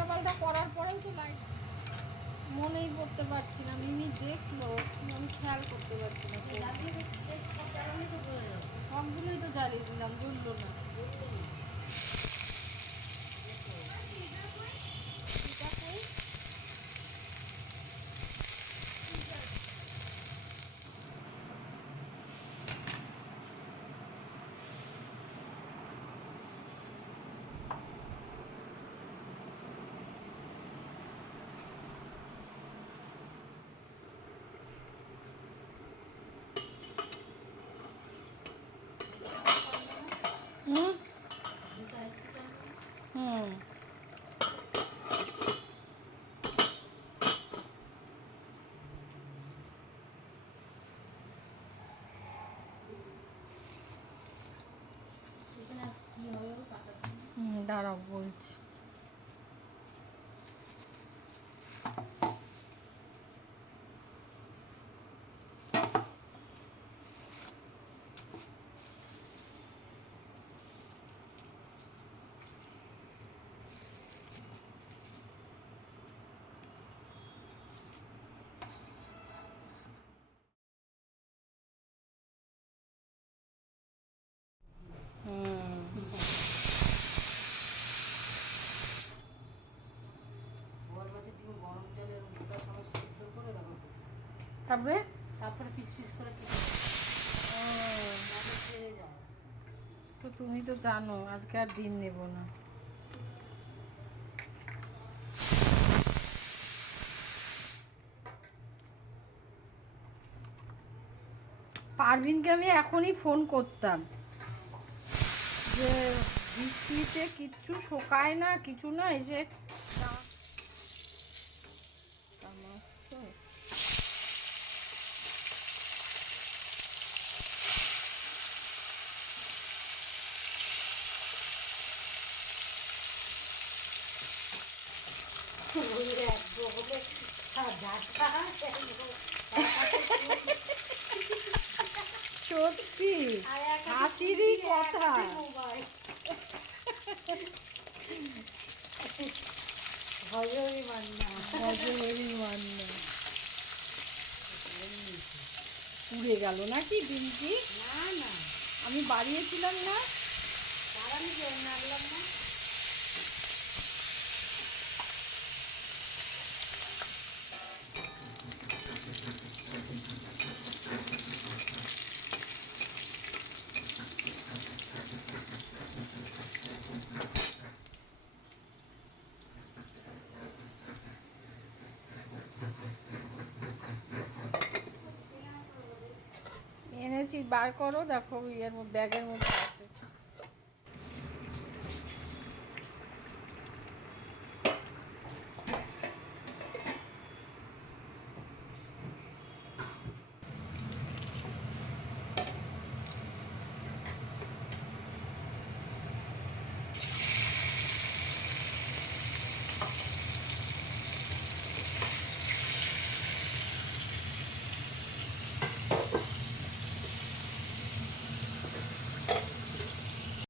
উল্টাপাল্টা করার পরেও তো লাইট মনেই করতে পারছি না। মিমি দেখলো, আমি খেয়াল করতে পারছি না। সবগুলোই তো জ্বালিয়ে দিলাম, জ্বললো না। হুম হুম দাঁড়াও বলছি। তারপরে তারপরে পিস পিস করে তো তুমি তো জানো আজকে আর ডিম নেব না। পারভিনকে আমি এখনই ফোন করতাম যে বৃষ্টিতে কিচ্ছু শোকায় না, কিছু না, এসে সত্যি হাসিরই কথা। ভজরি মান্না পুড়ে গেল নাকি ডিমটি? না না, আমি বাড়িয়েছিলাম না, বাড়ানি কেউ নাড়লাম না। এনেছি, বার করো, দেখো ইয়ের মধ্যে, ব্যাগের মধ্যে।